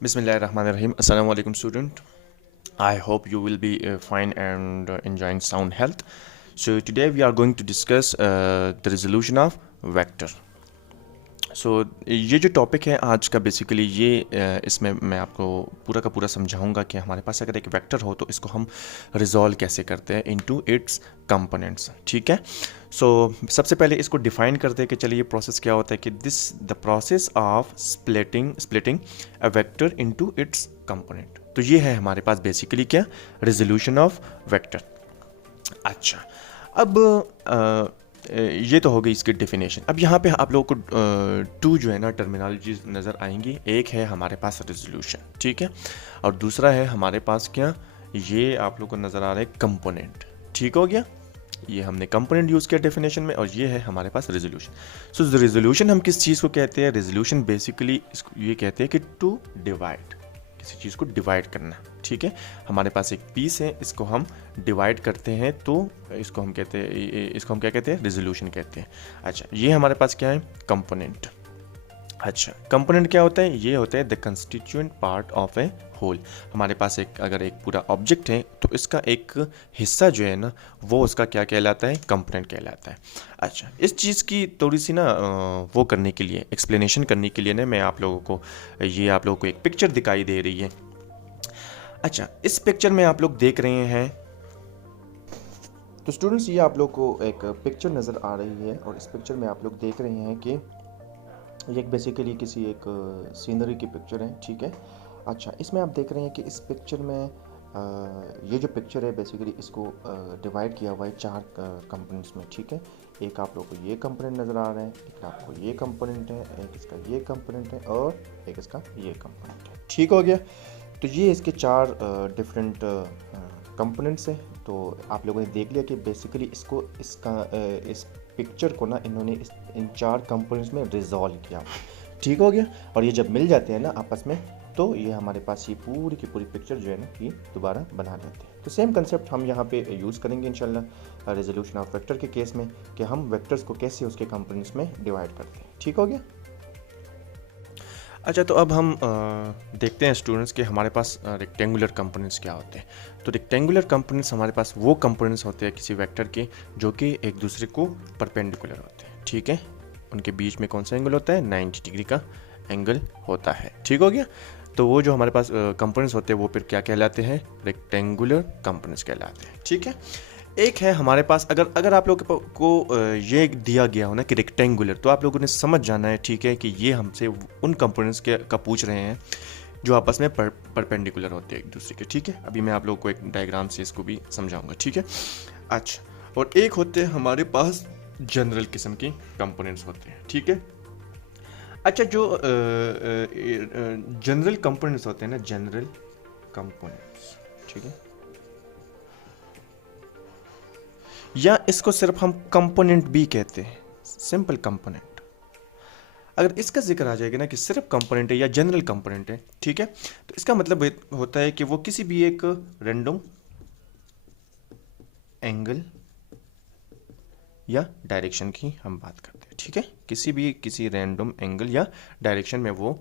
Bismillahirrahmanirrahim. Assalamu alaikum, student. I hope you will be fine and enjoying sound health. So today we are going to discuss the resolution of vector. सो ये जो topic है आज का basically इसमें मैं आपको पूरा का पूरा समझाऊंगा कि हमारे पास अगर एक वेक्टर हो तो इसको हम रिजॉल्व कैसे करते हैं इनटू इट्स कंपोनेंट्स। ठीक है। सो सबसे पहले इसको डिफाइन करते हैं कि चलिए ये प्रोसेस क्या होता है कि the process of splitting a vector into its component. तो ये है हमारे पास बेसिकली क्या, रेजोल्यूशन ऑफ वेक्टर। अच्छा, अब ये तो हो गई इसकी डेफिनेशन। अब यहाँ पे आप लोगों को टू जो है ना टर्मिनोलॉजीज नज़र आएंगी। एक है हमारे पास रेजोल्यूशन, ठीक है, और दूसरा है हमारे पास क्या, ये आप लोगों को नज़र आ रहा है कंपोनेंट। ठीक हो गया, ये हमने कंपोनेंट यूज़ किया डेफिनेशन में, और ये है हमारे पास रेजोल्यूशन। सो रेजोल्यूशन हम किस चीज़ को कहते हैं? रेजोल्यूशन बेसिकली ये कहते हैं कि टू डिवाइड, किसी चीज़ को डिवाइड करना। ठीक है, हमारे पास एक पीस है, इसको हम डिवाइड करते हैं तो इसको हम कहते हैं, इसको हम क्या कहते हैं, रेजोल्यूशन कहते हैं। अच्छा, ये हमारे पास क्या है, कंपोनेंट। अच्छा, कंपोनेंट क्या होता है? ये होता है the constituent part of a whole. हमारे पास अगर एक पूरा ऑब्जेक्ट है तो इसका एक हिस्सा जो है ना वो उसका क्या कहलाता है, कंपोनेंट कहलाता है। अच्छा, इस चीज़ की थोड़ी सी ना वो करने के लिए, एक्सप्लेनेशन करने के लिए ना मैं आप लोगों को एक पिक्चर दिखाई दे रही है। अच्छा, इस पिक्चर में आप लोग देख रहे हैं, तो स्टूडेंट्स ये आप लोग को एक पिक्चर नज़र आ रही है, और इस पिक्चर में आप लोग देख रहे हैं कि ये बेसिकली किसी एक सीनरी की पिक्चर है। ठीक है। अच्छा, इसमें आप देख रहे हैं कि इस पिक्चर में ये जो पिक्चर है बेसिकली इसको डिवाइड किया हुआ है चार कंपोनेंट्स में। ठीक है, एक आप लोग को ये कंपोनेंट नज़र आ रहा है, एक आपको ये कंपोनेंट है, एक इसका ये कंपोनेंट है, और एक इसका ये कंपोनेंट है। ठीक हो गया। तो ये इसके चार डिफरेंट कंपोनेंट्स हैं। तो आप लोगों ने देख लिया कि बेसिकली इस पिक्चर को ना इन्होंने इन चार कंपोनेंट्स में रिजॉल्व किया। ठीक हो गया। और ये जब मिल जाते हैं ना आपस में, तो ये हमारे पास ये पूरी की पूरी पिक्चर जो है ना ये दोबारा बना लेते हैं। तो सेम कंसेप्ट हम यहाँ पे यूज़ करेंगे इंशाल्लाह रेजोल्यूशन ऑफ वेक्टर के केस में, कि हम वेक्टर्स को कैसे उसके कंपोनेंट्स में डिवाइड करते हैं। ठीक हो गया। अच्छा, तो अब हम देखते हैं स्टूडेंट्स कि हमारे पास रेक्टेंगुलर कंपोनेंट्स क्या होते हैं। तो रेक्टेंगुलर कंपोनेंट्स हमारे पास वो कंपोनेंट्स होते हैं किसी वेक्टर के जो कि एक दूसरे को परपेंडिकुलर होते हैं। ठीक है, उनके बीच में कौन सा एंगल होता है, 90 डिग्री का एंगल होता है। ठीक हो गया। तो वो जो हमारे पास कंपोनेंट्स होते हैं वो फिर क्या कहलाते हैं, रेक्टेंगुलर कंपोनेंट्स कहलाते हैं। ठीक है। एक है हमारे पास, अगर आप लोगों को ये दिया गया हो ना कि रेक्टेंगुलर, तो आप लोगों ने समझ जाना है, ठीक है, कि ये हमसे उन कंपोनेंट्स का पूछ रहे हैं जो आपस में परपेंडिकुलर होते हैं एक दूसरे के। ठीक है, अभी मैं आप लोगों को एक डायग्राम से इसको भी समझाऊंगा। ठीक है। अच्छा, और एक होते हैं हमारे पास जनरल किस्म के कंपोनेंट्स होते हैं। ठीक है। अच्छा, जो जनरल कंपोनेंट्स होते हैं ना, जनरल कंपोनेंट्स, ठीक है, या इसको सिर्फ हम कंपोनेंट भी कहते हैं, सिंपल कंपोनेंट। अगर इसका जिक्र आ जाएगा ना कि सिर्फ कंपोनेंट है या जनरल कंपोनेंट है, ठीक है, तो इसका मतलब होता है कि वो किसी भी एक रैंडम एंगल या डायरेक्शन की हम बात करते हैं। ठीक है, किसी रैंडम एंगल या डायरेक्शन में वो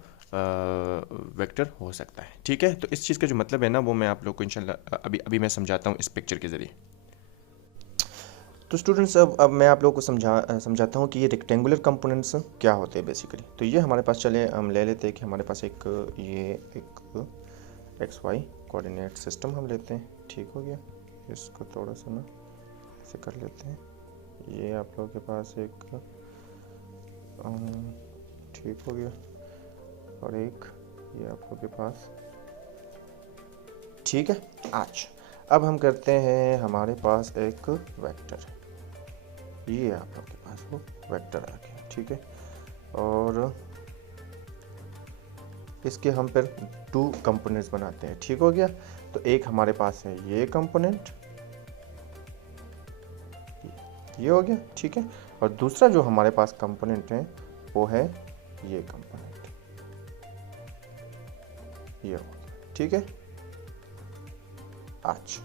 वेक्टर हो सकता है। ठीक है, तो इस चीज़ का जो मतलब है ना वो मैं आप लोग को इंशाल्लाह अभी मैं समझाता हूँ इस पिक्चर के ज़रिए। तो स्टूडेंट्स अब मैं आप लोगों को समझाता हूँ कि ये रेक्टेंगुलर कंपोनेंट्स क्या होते हैं बेसिकली। तो ये हमारे पास, चले हम ले लेते हैं कि हमारे पास एक एक्स वाई कोऑर्डिनेट सिस्टम हम लेते हैं। ठीक हो गया। इसको थोड़ा सा ना ऐसे कर लेते हैं। ये आप लोगों के पास एक ठीक हो गया, और एक ये आप लोगों के पास। ठीक है। आज अब हम करते हैं, हमारे पास एक वेक्टर, ये आप लोग के पास वो वेक्टर आ गया। ठीक है, और इसके हम फिर टू कंपोनेंट्स बनाते हैं। ठीक हो गया। तो एक हमारे पास है ये कंपोनेंट, ये हो गया। ठीक है, और दूसरा जो हमारे पास कंपोनेंट है वो है ये कंपोनेंट, ये हो गया। ठीक है। अच्छा,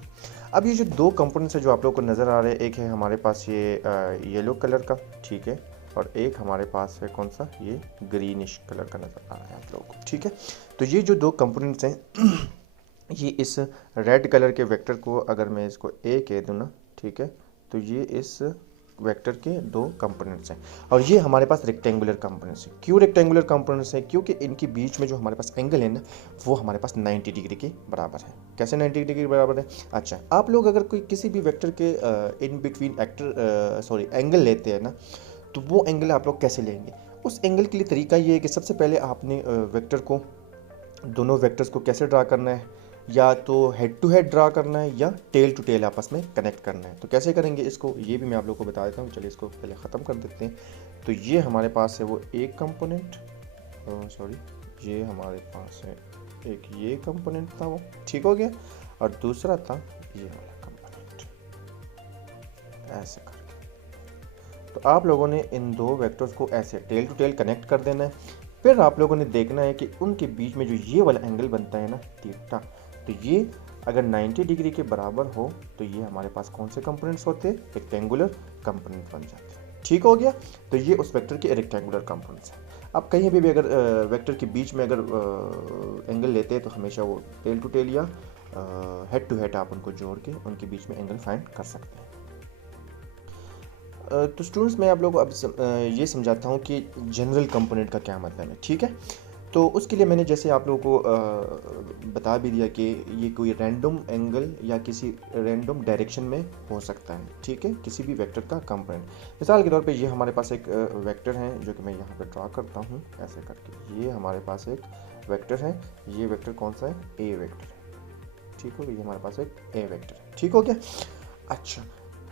अब ये जो दो कंपोनेंट्स है जो आप लोगों को नज़र आ रहे हैं, एक है हमारे पास ये येलो कलर का, ठीक है, और एक हमारे पास है कौन सा, ये ग्रीनिश कलर का नज़र आ रहा है आप लोगों को, ठीक है। तो ये जो दो कंपोनेंट्स हैं ये इस रेड कलर के वेक्टर को अगर मैं इसको ए कह दूँ ना, ठीक है, तो ये इस वेक्टर के दो कंपोनेंट्स हैं और ये हमारे पास रेक्टेंगुलर कंपोनेंट्स हैं। क्यों रेक्टेंगुलर कंपोनेंट्स हैं? क्योंकि इनके बीच में जो हमारे पास एंगल है ना वो हमारे पास 90 डिग्री के बराबर है। कैसे 90 डिग्री के बराबर है? अच्छा, आप लोग अगर कोई किसी भी वेक्टर के इन बिटवीन एंगल लेते हैं ना, तो वो एंगल आप लोग कैसे लेंगे? उस एंगल के लिए तरीका ये है कि सबसे पहले आपने वेक्टर को, दोनों वेक्टर्स को कैसे ड्रा करना है, या तो हेड टू हेड ड्रा करना है या टेल टू टेल आपस में कनेक्ट करना है। तो कैसे करेंगे इसको, ये भी मैं आप लोग को बता देता हूँ। चलिए इसको पहले ख़त्म कर देते हैं। तो ये हमारे पास है वो एक कंपोनेंट, ये हमारे पास है एक ये कंपोनेंट था वो, ठीक हो गया, और दूसरा था ये वाला कंपोनेंट, ऐसे करके। तो आप लोगों ने इन दो वेक्टर्स को ऐसे टेल टू टेल कनेक्ट कर देना है। फिर आप लोगों ने देखना है कि उनके बीच में जो ये वाला एंगल बनता है ना थीटा, तो ये अगर 90 डिग्री के बराबर हो तो ये हमारे पास कौन से कंपोनेंट्स होते हैं? रेक्टेंगुलर कंपोनेंट बन जाते हैं, ठीक हो गया। तो ये उस वेक्टर के रेक्टेंगुलर कंपोनेंट्स हैं। अब कहीं भी अगर वेक्टर के बीच में अगर एंगल लेते हैं तो हमेशा वो टेल टू टेल या हेड टू हेड आप उनको जोड़ के उनके बीच में एंगल फाइंड कर सकते हैं। तो स्टूडेंट्स मैं आप लोगों को अब ये समझाता हूँ कि जनरल कंपोनेंट का क्या मतलब है, ठीक है। तो उसके लिए मैंने जैसे आप लोगों को बता भी दिया कि ये कोई रैंडम एंगल या किसी रैंडम डायरेक्शन में हो सकता है, ठीक है, किसी भी वेक्टर का कंपोनेंट। मिसाल के तौर पे ये हमारे पास एक वेक्टर है जो कि मैं यहाँ पे ड्रा करता हूँ ऐसे करके। ये हमारे पास एक वेक्टर है, ये वेक्टर कौन सा है? ए वेक्टर है, ठीक हो गया। ये हमारे पास एक ए वेक्टर है, ठीक हो गया। अच्छा,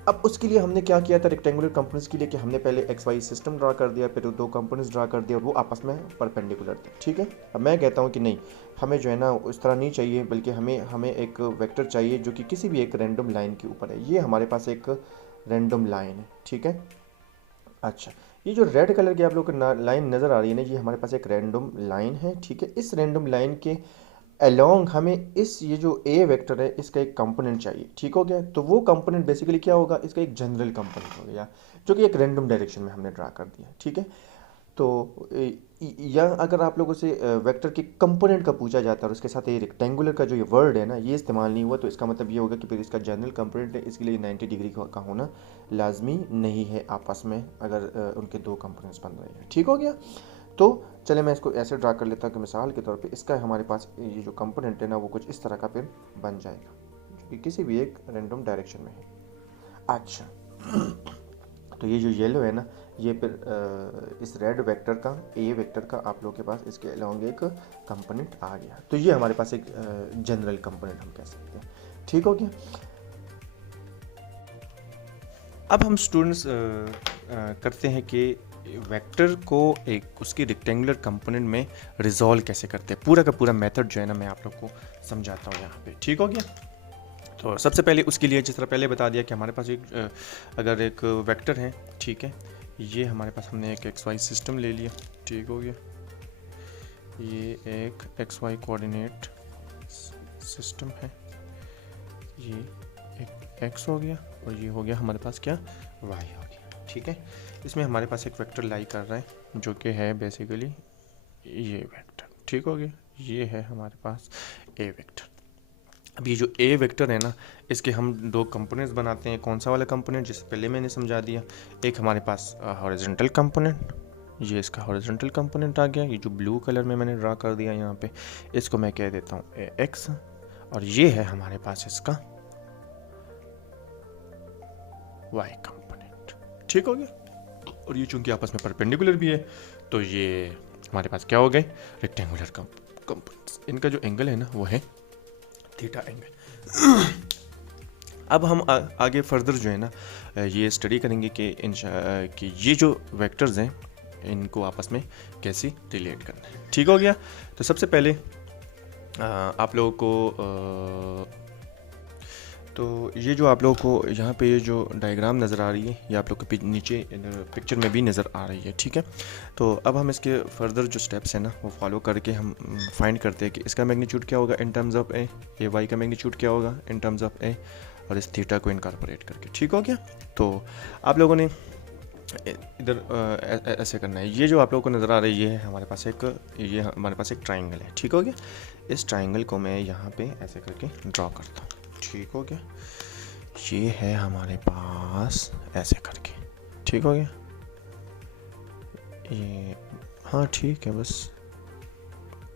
अब उसके लिए हमने क्या किया था रेक्टेंगुलर कंपोनेंट्स के लिए कि हमने पहले एक्स वाई सिस्टम ड्रा कर दिया, फिर दो कंपोनेंट्स ड्रा कर दिया और वो आपस में परपेंडिकुलर थे, ठीक है। अब मैं कहता हूँ कि नहीं, हमें जो है ना उस तरह नहीं चाहिए, बल्कि हमें एक वेक्टर चाहिए जो कि किसी भी एक रैंडम लाइन के ऊपर है। ये हमारे पास एक रैंडम लाइन है, ठीक है। अच्छा, ये जो रेड कलर की आप लोग को लाइन नज़र आ रही है ना, ये हमारे पास एक रैंडम लाइन है, ठीक है। इस रैंडम लाइन के अलोंग हमें ये जो ए वेक्टर है इसका एक कंपोनेंट चाहिए, ठीक हो गया। तो वो कंपोनेंट बेसिकली क्या होगा? इसका एक जनरल कंपोनेंट हो गया जो कि एक रैंडम डायरेक्शन में हमने ड्रा कर दिया, ठीक है। तो या अगर आप लोगों से वेक्टर के कंपोनेंट का पूछा जाता है और उसके साथ ये रेक्टेंगुलर का जो ये वर्ड है ना ये इस्तेमाल नहीं हुआ, तो इसका मतलब ये होगा कि फिर इसका जनरल कंपोनेंट है, इसके लिए 90 डिग्री का होना लाजमी नहीं है आपस में, अगर उनके दो कंपोनेंट्स बन रहे हैं, ठीक हो गया। तो चले मैं इसको ऐसे ड्रा कर लेता हूँ कि मिसाल के तौर पे इसका हमारे पास ये जो कंपोनेंट है ना वो कुछ इस तरह का फिर बन जाएगा जो कि किसी भी एक रैंडम डायरेक्शन में है। अच्छा, तो ये जो येलो है ना ये फिर इस रेड वेक्टर का, ए वेक्टर का आप लोगों के पास इसके अलोंग एक कंपोनेंट आ गया, तो ये हमारे पास एक जनरल कंपोनेंट हम कह सकते हैं, ठीक हो गया। अब हम स्टूडेंट्स करते हैं कि वेक्टर को एक उसकी रेक्टेंगुलर कंपोनेंट में रिजॉल्व कैसे करते हैं। पूरा का पूरा मेथड जो है ना मैं आप लोग को समझाता हूँ यहाँ पे, ठीक हो गया। तो सबसे पहले उसके लिए जिस तरह पहले बता दिया कि हमारे पास अगर एक वेक्टर है, ठीक है, ये हमारे पास हमने एक एक्स वाई सिस्टम ले लिया, ठीक हो गया। ये एक एक्स वाई कोऑर्डिनेट सिस्टम है, ये एक एक्स हो गया और ये हो गया हमारे पास क्या? वाई हो गया, ठीक है। इसमें हमारे पास एक वेक्टर लाई कर रहा है जो कि है बेसिकली ये वेक्टर, ठीक हो गया। ये है हमारे पास ए वेक्टर। अब ये जो ए वेक्टर है ना इसके हम दो कंपोनेंट्स बनाते हैं। कौन सा वाला कंपोनेंट? जिससे पहले मैंने समझा दिया। एक हमारे पास हॉरिजॉन्टल कंपोनेंट, ये इसका हॉरिजॉन्टल कंपोनेंट आ गया। ये जो ब्लू कलर में मैंने ड्रा कर दिया यहाँ पे, इसको मैं कह देता हूँ ए एक्स, और ये है हमारे पास इसका वाई कंपोनेंट, ठीक हो गया। और ये चूंकि आपस में परपेंडिकुलर भी है तो ये हमारे पास क्या हो गए? Rectangular components. इनका जो एंगल है ना वो है थीटा एंगल। अब हम आगे फर्दर जो है ना ये स्टडी करेंगे कि ये जो वेक्टर्स हैं इनको आपस में कैसे रिलेट करना है, ठीक हो गया। तो सबसे पहले आप लोगों को तो ये जो आप लोगों को यहाँ पे ये जो डायग्राम नज़र आ रही है ये आप लोग को नीचे पिक्चर में भी नज़र आ रही है, ठीक है। तो अब हम इसके फर्दर जो स्टेप्स हैं ना वो फॉलो करके हम फाइंड करते हैं कि इसका मैग्नीट्यूड क्या होगा in terms of A, Y का मैग्नीट्यूड क्या होगा इन टर्म्स ऑफ ए, और इस थीटा को इनकॉर्पोरेट करके, ठीक हो गया। तो आप लोगों ने इधर ऐसे करना है। ये जो आप लोगों को नज़र आ रहा है ये है हमारे पास एक ट्राइंगल है, ठीक हो गया। इस ट्राइंगल को मैं यहाँ पे ऐसे करके ड्रॉ करता हूँ, ठीक हो गया। ये है हमारे पास ऐसे करके, ठीक हो गया। ये हाँ ठीक है, बस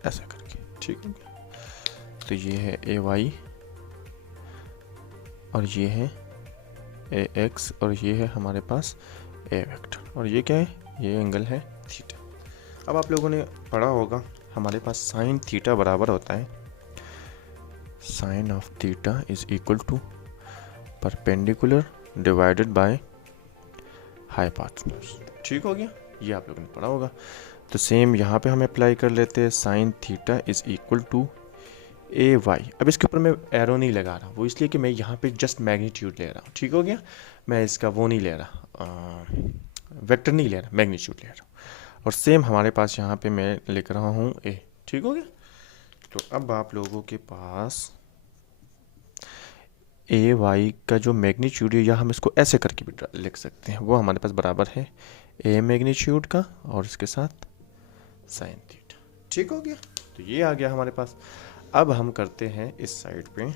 ऐसा करके, ठीक हो गया। तो ये है ए वाई और ये है ए एक्स और ये है हमारे पास ए वेक्टर और ये क्या है, ये एंगल है थीटा। अब आप लोगों ने पढ़ा होगा हमारे पास साइन थीटा बराबर होता है sine of theta is equal to perpendicular divided by hypotenuse, ठीक हो गया। ये आप लोगों ने पढ़ा होगा। तो सेम यहाँ पे हम अप्लाई कर लेते हैं sine theta is equal to A Y. अब इसके ऊपर मैं एरो नहीं लगा रहा, वो इसलिए कि मैं यहाँ पे जस्ट मैग्नीट्यूड ले रहा हूँ, ठीक हो गया। मैं इसका वो नहीं ले रहा, वेक्टर नहीं ले रहा, मैग्नीट्यूड ले रहा हूँ। और सेम हमारे पास यहाँ पे मैं लिख रहा हूँ ए, ठीक हो गया। तो अब आप लोगों के पास ए वाई का जो मैग्नीट्यूड है, या हम इसको ऐसे करके भी लिख सकते हैं, वो हमारे पास बराबर है ए मैग्नीट्यूड का और इसके साथ साइन थीटा, ठीक हो गया। तो ये आ गया हमारे पास। अब हम करते हैं इस साइड पे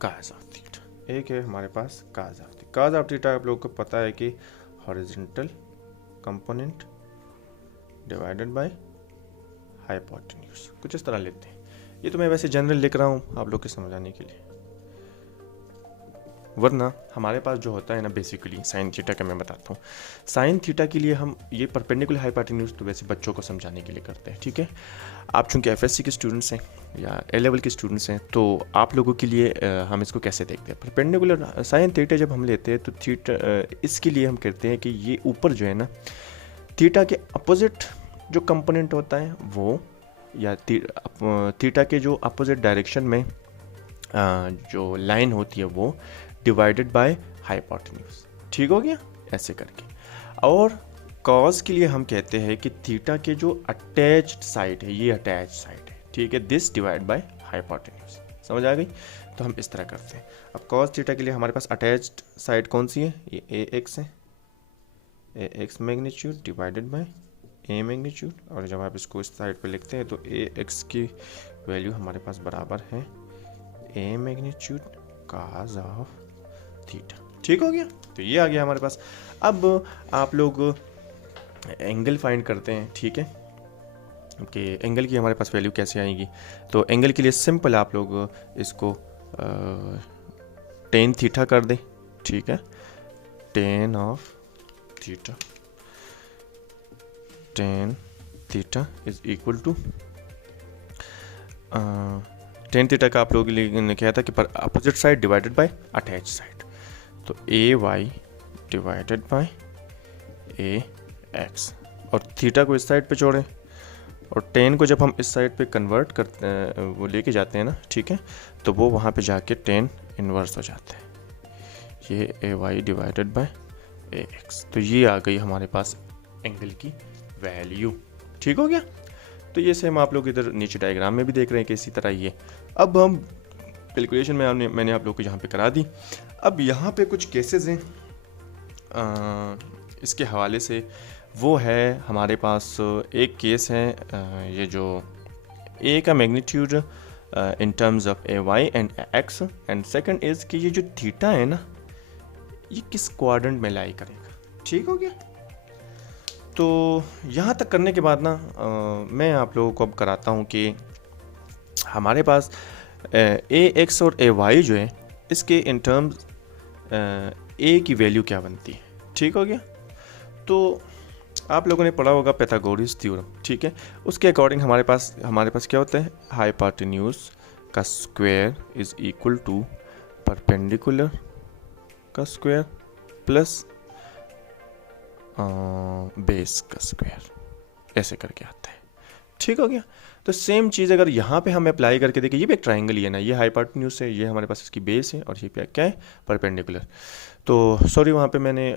काज ऑफ थीटा। एक है हमारे पास cos of theta. Cos of theta आप लोगों को पता है कि horizontal component divided by hypotenuse, कुछ इस तरह लेते हैं। ये तो मैं वैसे जनरल लिख रहा हूँ आप लोग के समझाने के लिए, वरना हमारे पास जो होता है ना बेसिकली साइन थीटा का मैं बताता हूँ। साइन थीटा के लिए हम ये परपेंडिकुलर हाइपोटेन्यूज तो वैसे बच्चों को समझाने के लिए करते हैं, ठीक है। आप चूँकि एफएससी के स्टूडेंट्स हैं या ए लेवल के स्टूडेंट्स हैं, तो आप लोगों के लिए हम इसको कैसे देखते हैं। परपेंडिकुलर साइन थीटा जब हम लेते हैं तो थीटा इसके लिए हम कहते हैं कि ये ऊपर जो है ना थीटा के अपोजिट जो कंपोनेंट होता है वो, या थीटा के जो अपोजिट डायरेक्शन में जो लाइन होती है वो डिवाइडेड बाय हाइपोटेन्यूज, ठीक हो गया, ऐसे करके। और कॉज के लिए हम कहते हैं कि थीटा के जो अटैच्ड साइड है, ये अटैच्ड साइड है, ठीक है, दिस डिवाइड बाय हाइपोटेन्यूज, समझ आ गई। तो हम इस तरह करते हैं। अब कॉज थीटा के लिए हमारे पास अटैच्ड साइड कौन सी है, ये ए एक्स है, A X magnitude divided by A magnitude. और जब आप इसको इस साइड पे लिखते हैं तो ए एक्स की वैल्यू हमारे पास बराबर है ए मैग्नीट्यूड काज ऑफ थीटा, ठीक हो गया। तो ये आ गया हमारे पास। अब आप लोग एंगल फाइंड करते हैं, ठीक है, कि एंगल की हमारे पास वैल्यू कैसे आएगी। तो एंगल के लिए सिंपल आप लोग इसको टेन थीटा कर दें, ठीक है, tan of theta, tan theta is equal to tan theta का आप लोगों ने क्या था कि पर opposite side divided by adjacent side. तो A Y divided by A X, और थीटा को इस साइड पे छोड़ें और टेन को जब हम इस साइड पे कन्वर्ट करते हैं, वो लेके जाते हैं ना, ठीक है, तो वो वहाँ पे जाके टेन इन्वर्स हो जाता है। ये A Y divided by A X. तो ये आ गई हमारे पास एंगल की वैल्यू, ठीक हो गया। तो ये सेम आप लोग इधर नीचे डायग्राम में भी देख रहे हैं कि इसी तरह ये। अब हम कैलकुलेशन में मैंने आप लोग को यहाँ पे करा दी। अब यहाँ पे कुछ केसेस हैं इसके हवाले से, वो है हमारे पास एक केस है, ये जो ए का magnitude in terms of A Y and X, and second is कि ये जो थीटा है ना ये किस क्वाड्रेंट में लाई करेगा, ठीक हो गया। तो यहाँ तक करने के बाद ना मैं आप लोगों को अब कराता हूँ कि हमारे पास ए एक्स और ए वाई जो है इसके इन टर्म्स ए की वैल्यू क्या बनती है, ठीक हो गया। तो आप लोगों ने पढ़ा होगा पाइथागोरस थ्योरम, ठीक है, उसके अकॉर्डिंग हमारे पास क्या होता है, हाइपोटेन्यूज का square is equal to perpendicular का स्क्वायर प्लस बेस का स्क्वायर, ऐसे करके आता है, ठीक हो गया। तो सेम चीज़ अगर यहाँ पे हम अप्लाई करके देखें, ये भी एक ट्राइंगल ही है ना, ये हाइपोटेन्यूज है, ये हमारे पास इसकी बेस है और ये पे क्या है, परपेंडिकुलर। तो सॉरी वहाँ पे मैंने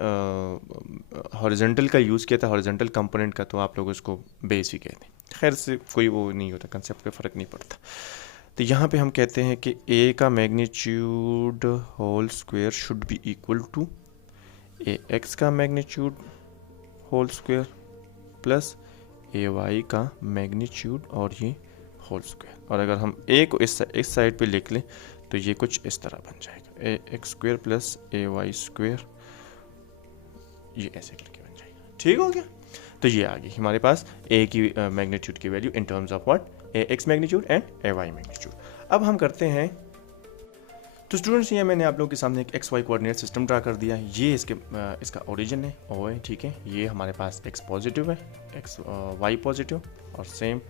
हॉरिजॉन्टल का यूज़ किया था, हॉरिजॉन्टल कंपोनेंट का, तो आप लोग इसको बेस ही कहते हैं। खैर से कोई वो नहीं होता, कंसेप्ट पे फ़र्क नहीं पड़ता। तो यहाँ पे हम कहते हैं कि ए का magnitude whole square should be equal to A X का magnitude whole square plus A Y का मैग्नीट्यूड और ये होल स्क्वायर। और अगर हम ए को इस साइड पे लिख लें तो ये कुछ इस तरह बन जाएगा, ए x square plus A Y square, ये ऐसे करके बन जाएगा। ठीक हो गया। तो ये आ गई हमारे पास ए की मैग्नीट्यूड की value in terms of what, A X magnitude and A Y magnitude. अब हम करते हैं, तो स्टूडेंट्स ये मैंने आप लोगों के सामने एक X Y coordinate system draw कर दिया है। ये इसका ओरिजिन है, ओ है, ठीक है। ये हमारे पास एक्स पॉजिटिव है, एक्स वाई पॉजिटिव, और सेम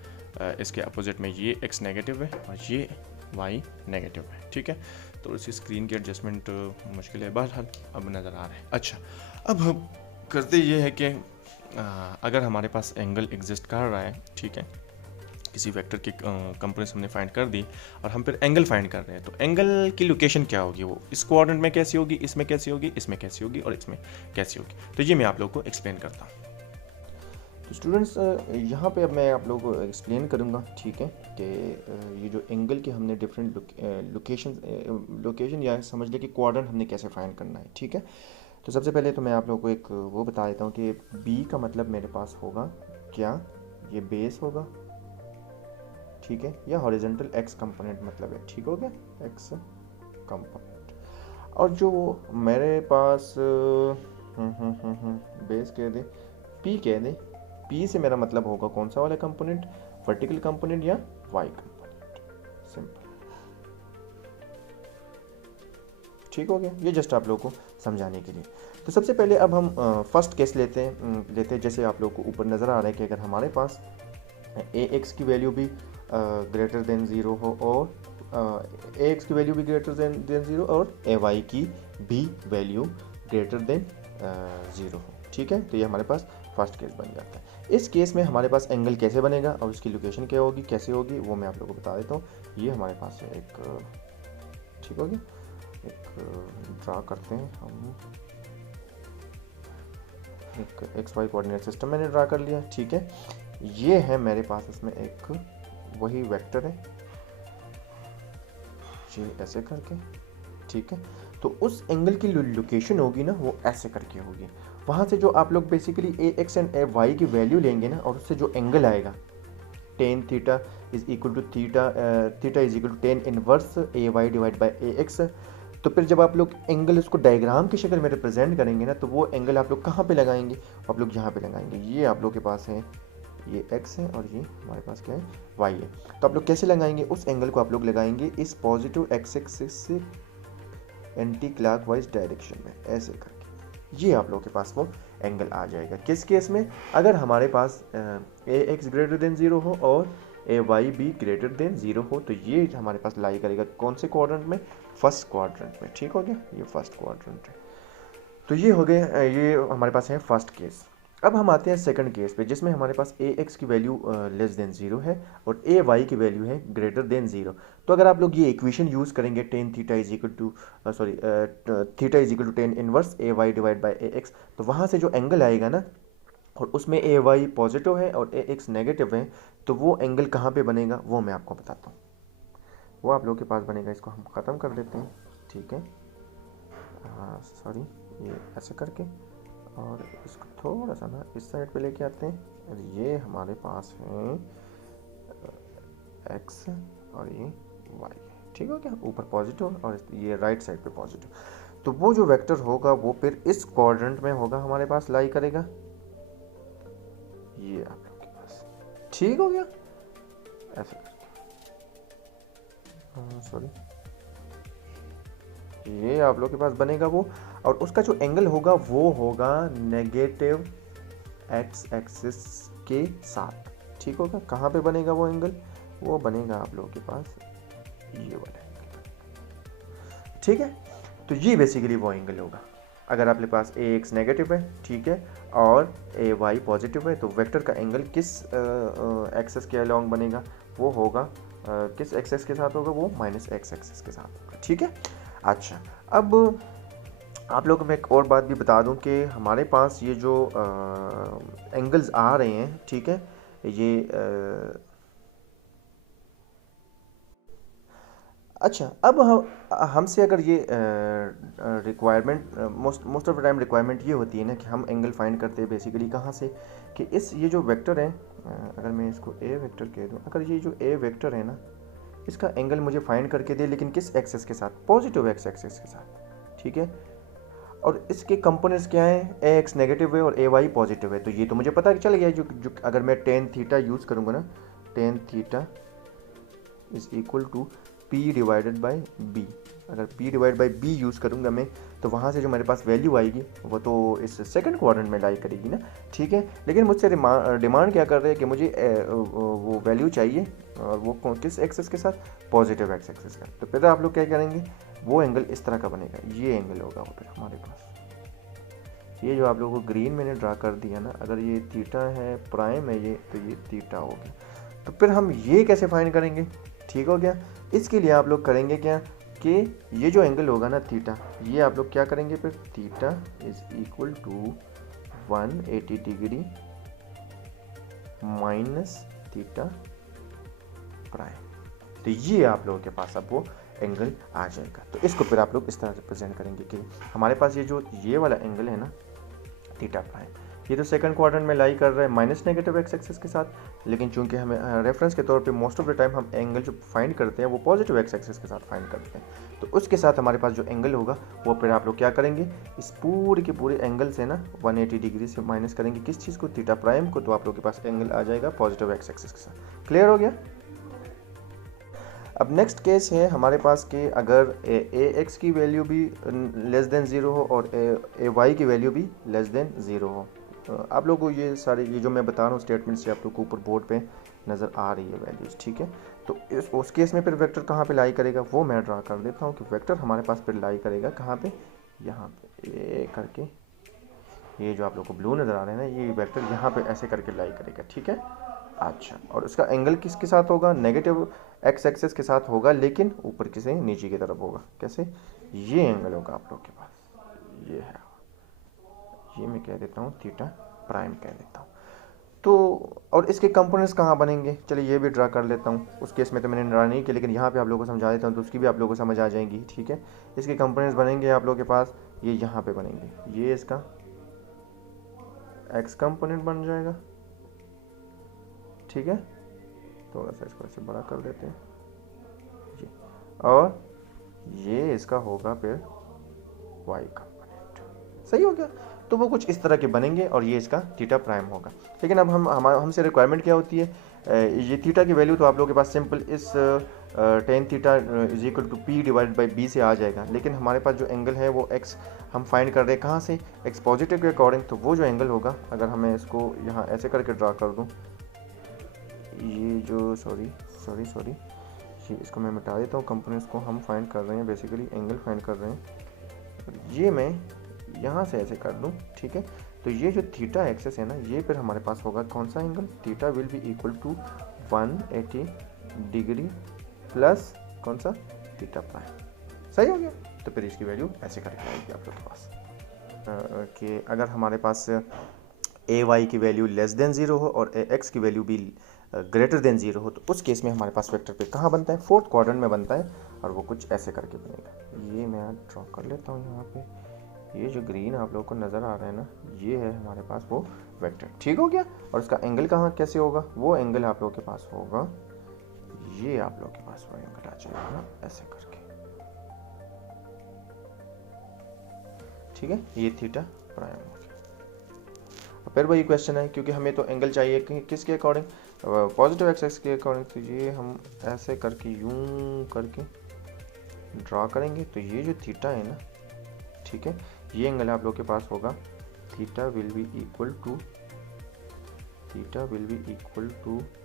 इसके अपोजिट में ये एक्स नेगेटिव है और ये वाई नेगेटिव है, ठीक है। तो इसी स्क्रीन की एडजस्टमेंट मुश्किल है, बहरहाल अब नज़र आ रहा है। अच्छा, अब हम करते ये है कि अगर हमारे पास एंगल एग्जिस्ट कर रहा है, ठीक है, किसी वेक्टर की कंपोनेंट्स हमने फाइंड कर दी और हम फिर एंगल फाइंड कर रहे हैं, तो एंगल की लोकेशन क्या होगी, वो इस कोऑर्डिनेट में कैसी होगी, इसमें कैसी होगी, इसमें कैसी होगी और इसमें कैसी होगी। तो ये मैं आप लोगों को एक्सप्लेन करता हूँ। तो स्टूडेंट्स यहाँ पे अब मैं आप लोगों को एक्सप्लेन करूँगा, ठीक है, कि ये जो एंगल के हमने डिफरेंट लोकेशन या समझ लें कि कोऑर्डिनेट हमने कैसे फाइंड करना है, ठीक है। तो सबसे पहले तो मैं आप लोगों को एक वो बता देता हूँ कि बी का मतलब मेरे पास होगा क्या, ये बेस होगा, ठीक है, या हॉरिजॉन्टल एक्स कंपोनेंट मतलब है, ठीक हो गया, एक्स कंपोनेंट। और जो मेरे पास बेस कह दे, पी कह दे, पी से मेरा मतलब होगा कौन सा वाला कंपोनेंट, वर्टिकल कंपोनेंट या वाई कंपोनेंट, सिंपल, ठीक हो गया। ये जस्ट आप लोगों को समझाने के लिए। तो सबसे पहले अब हम फर्स्ट केस लेते हैं जैसे आप लोगों को ऊपर नज़र आ रहा है कि अगर हमारे पास ए एक्स की वैल्यू भी ग्रेटर देन ज़ीरो हो और ए एक्स की वैल्यू भी ग्रेटर देन ज़ीरो और ए वाई की भी वैल्यू ग्रेटर देन ज़ीरो हो, ठीक है। तो ये हमारे पास फर्स्ट केस बन जाता है। इस केस में हमारे पास एंगल कैसे बनेगा और उसकी लोकेशन क्या होगी, कैसे होगी, वो मैं आप लोगों को बता देता हूँ। ये हमारे पास एक, ठीक हो गया, एक ड्रा करते हैं हम, एक एक्स वाई कोऑर्डिनेट सिस्टम मैंने ड्रा कर लिया, ठीक है। ये है मेरे पास, इसमें एक वही वेक्टर है, ये ऐसे करके, ठीक है। तो उस एंगल की लोकेशन होगी ना, वो ऐसे करके होगी। वहाँ से जो आप लोग basically A X and A Y की वैल्यू लेंगे ना, और उससे जो एंगल आएगा tan theta is equal to theta is equal to tan inverse A Y divide by A X. तो फिर जब आप लोग एंगल उसको डायग्राम की शक्ल में रिप्रेजेंट करेंगे ना, तो वो एंगल आप लोग कहाँ पे लगाएंगे, आप लोग यहाँ पे लगाएंगे। ये आप लोग के पास है, ये x है और ये हमारे पास क्या है, y है। तो आप लोग कैसे लगाएंगे, उस एंगल को आप लोग लगाएंगे इस पॉजिटिव x एक्सिस से एंटी क्लॉकवाइज डायरेक्शन में, ऐसे करके ये आप लोगों के पास वो एंगल आ जाएगा। किस केस में, अगर हमारे पास A x greater than zero हो और ए वाई भी ग्रेटर देन ज़ीरो हो, तो ये हमारे पास लाई करेगा कौन से क्वाड्रेंट में, फर्स्ट क्वाड्रेंट में, ठीक हो गया, ये फर्स्ट क्वाड्रेंट है। तो ये हो गए, ये हमारे पास है फर्स्ट केस। अब हम आते हैं सेकंड केस पे, जिसमें हमारे पास ए एक्स की वैल्यू लेस देन ज़ीरो है और ए वाई की वैल्यू है ग्रेटर देन ज़ीरो। तो अगर आप लोग ये इक्वेशन यूज़ करेंगे, tan theta is equal to theta is equal to tan inverse A Y divide by A X, तो वहाँ से जो एंगल आएगा ना, और उसमें ए वाई पॉजिटिव है और ए एक्स नेगेटिव है, तो वो एंगल कहाँ पे बनेगा वो मैं आपको बताता हूँ। वो आप लोगों के पास बनेगा, इसको हम ख़त्म कर देते हैं, ठीक है, सॉरी, ये ऐसे करके, और इसको थोड़ा सा ना इस साइड पे लेके आते हैं, और ये हमारे पास है x और ये y, ठीक हो गया, ऊपर पॉजिटिव और ये राइट साइड पे पॉजिटिव। तो वो जो वेक्टर होगा वो फिर इस क्वाड्रेंट में होगा, हमारे पास लाई करेगा, ये आप लोग के पास, ठीक हो गया, ऐसे करके, सॉरी, ये आप लोग के पास बनेगा वो, और उसका जो एंगल होगा वो होगा नेगेटिव एक्स एक्सिस के साथ, ठीक होगा। कहाँ पे बनेगा वो एंगल, वो बनेगा आप लोगों के पास ये वाला एंगल, ठीक है। तो ये बेसिकली वो एंगल होगा। अगर आपके पास ए एक्स नेगेटिव है, ठीक है, और ए वाई पॉजिटिव है, तो वेक्टर का एंगल किस एक्सेस के अलोंग बनेगा, वो होगा किस एक्सेस के साथ होगा, वो माइनस एक्स एक्सेस के साथ होगा, ठीक है। अच्छा, अब आप लोगों को मैं एक और बात भी बता दूं कि हमारे पास ये जो एंगल्स आ रहे हैं, ठीक है, ये अच्छा, अब हमसे अगर ये requirement most of the time requirement ये होती है ना कि हम एंगल फाइंड करते हैं बेसिकली कहाँ से, कि ये जो वेक्टर है, अगर मैं इसको ए वेक्टर कह दूँ, अगर ये जो ए वेक्टर है ना, इसका एंगल मुझे फाइंड करके दे, लेकिन किस एक्सेस के साथ, पॉजिटिव एक्स एक्सेस के साथ, ठीक है। और इसके कंपोनेंट्स क्या हैं, ए एक्स नेगेटिव है और ए वाई पॉजिटिव है, तो ये तो मुझे पता चल गया। जो अगर मैं टेन थीटा यूज़ करूँगा ना, tan theta is equal to P divided by B, अगर P divide by B use करूँगा मैं, तो वहाँ से जो मेरे पास वैल्यू आएगी वो तो इस सेकंड क्वाड्रेंट में लाई करेगी ना, ठीक है। लेकिन मुझसे डिमांड क्या कर रहे हैं कि मुझे वो वैल्यू चाहिए, और वो किस एक्सेस के साथ, पॉजिटिव एक्स एक्सेस का। तो फिर आप लोग क्या करेंगे, वो एंगल इस तरह का बनेगा, ये एंगल होगा वो फिर हमारे पास। ये जो आप लोगों को ग्रीन मैंने ड्रा कर दिया ना, अगर ये थीटा है, प्राइम है ये, तो ये थीटा हो गया। तो फिर हम ये कैसे फाइंड करेंगे, ठीक हो गया। इसके लिए आप लोग करेंगे क्या कि ये जो एंगल होगा ना थीटा, ये आप लोग क्या करेंगे फिर, theta is equal to 180 degree minus theta prime. तो ये आप लोगों के पास अब वो एंगल आ जाएगा। तो इसको फिर आप लोग इस तरह से प्रेजेंट करेंगे कि हमारे पास ये वाला एंगल है ना थीटा प्राइम, ये तो सेकंड क्वाड्रेंट में लाई कर रहा है माइनस नेगेटिव एक्स एक्सेस के साथ, लेकिन चूंकि हमें रेफरेंस के तौर पे मोस्ट ऑफ द टाइम हम एंगल जो फाइंड करते हैं वो पॉजिटिव एक्स एक्सेस के साथ फाइंड करते हैं, तो उसके साथ हमारे पास जो एंगल होगा वो फिर आप लोग क्या करेंगे, इस पूरे के पूरे एंगल से ना 180 डिग्री से माइनस करेंगे किस चीज़ को, थीटा प्राइम को, तो आप लोग के पास एंगल आ जाएगा पॉजिटिव एक्स एक्सेस के साथ। क्लियर हो गया। अब नेक्स्ट केस है हमारे पास कि अगर ए एक्स की वैल्यू भी लेस देन ज़ीरो हो और ए वाई की वैल्यू भी लेस देन ज़ीरो हो। आप लोगों को ये सारे जो मैं बता रहा हूँ स्टेटमेंट से आप लोग को ऊपर बोर्ड पे नज़र आ रही है वैल्यूज़, ठीक है। तो उस केस में फिर वेक्टर कहाँ पे लाई करेगा वो मैं ड्रा कर देता हूँ कि वेक्टर हमारे पास फिर लाई करेगा कहाँ पे, यहाँ पे ए करके, ये जो आप लोग को ब्लू नज़र आ रहे हैं ना, ये वेक्टर यहाँ पे ऐसे करके लाई करेगा, ठीक है। अच्छा, और उसका एंगल किसके साथ होगा, नेगेटिव एक्स एक्सेस के साथ होगा, लेकिन ऊपर किसे, नीचे की तरफ होगा। कैसे, ये एंगल होगा आप लोग के पास, ये है, ये मैं कह देता हूँ थीटा प्राइम कह देता हूँ। तो और इसके कंपोनेंट्स कहाँ बनेंगे, चलिए ये भी ड्रा कर लेता हूँ। उस केस में तो मैंने ड्रा नहीं किया, लेकिन यहाँ पे आप लोगों को समझा देता हूँ तो उसकी भी आप लोगों को समझ आ जाएंगी, ठीक है। इसके कंपोनेंट्स बनेंगे आप लोगों के पास, ये यहाँ पे बनेंगे, ये इसका एक्स कंपोनेंट बन जाएगा, ठीक है। थोड़ा सा इसको ऐसे बड़ा कर देते हैं जी, और ये इसका होगा फिर वाई कंपोनेंट, सही हो गया। तो वो कुछ इस तरह के बनेंगे और ये इसका थीटा प्राइम होगा। लेकिन अब हमसे रिक्वायरमेंट क्या होती है, ये थीटा की वैल्यू तो आप लोगों के पास सिंपल इस tan theta is equal to P divide by B से आ जाएगा, लेकिन हमारे पास जो एंगल है वो एक्स हम फाइंड कर रहे हैं कहाँ से, एक्स पॉजिटिव के अकॉर्डिंग। तो वो जो एंगल होगा, अगर हमें इसको यहाँ ऐसे करके ड्रा कर दूँ, ये जो सॉरी ये इसको मैं मिटा देता हूँ, कंपोनेंट्स को हम फाइंड कर रहे हैं, बेसिकली एंगल फाइंड कर रहे हैं, ये मैं यहाँ से ऐसे कर दूँ, ठीक है। तो ये जो थीटा एक्सेस है ना, ये फिर हमारे पास होगा कौन सा angle, theta will be equal to 180 degree plus कौन सा, थीटा प्राइम, सही हो गया। तो फिर इसकी वैल्यू ऐसे करके आएगी आप लोग के पास कि अगर हमारे पास ए वाई की वैल्यू लेस देन ज़ीरो हो और ए एक्स की वैल्यू भी ग्रेटर देन ज़ीरो हो, तो उस केस में हमारे पास वेक्टर पे कहाँ बनता है, फोर्थ क्वाड्रेंट में बनता है, और वो कुछ ऐसे करके बनेगा। ये मैं ड्रॉ कर लेता हूँ यहाँ पे, ये जो ग्रीन आप लोगों को नज़र आ रहा है ना, ये है हमारे पास वो वेक्टर, ठीक हो गया। और उसका एंगल कहाँ कैसे होगा, वो एंगल आप लोगों के पास होगा, ये आप लोगों के पास वो एंगल आ जाएगा ऐसे करके, ठीक है। ये थीटा प्राइम हो गया। फिर वही क्वेश्चन है, क्योंकि हमें तो एंगल चाहिए किसके अकॉर्डिंग, पॉजिटिव एक्सेस के अकॉर्डिंग, तो ये हम ऐसे करके यूं करके ड्रा करेंगे। तो ये जो थीटा है ना, ठीक है, ये एंगल आप लोग के पास होगा, theta will be equal to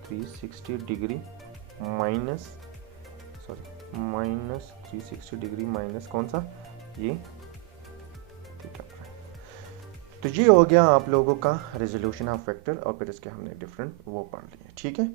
360 degree minus 360 degree minus कौन सा, ये थीटा प्राइम। तो ये हो गया आप लोगों का रेजोल्यूशन ऑफ वेक्टर, और फिर इसके हमने डिफरेंट वो पढ़ लिए, ठीक है।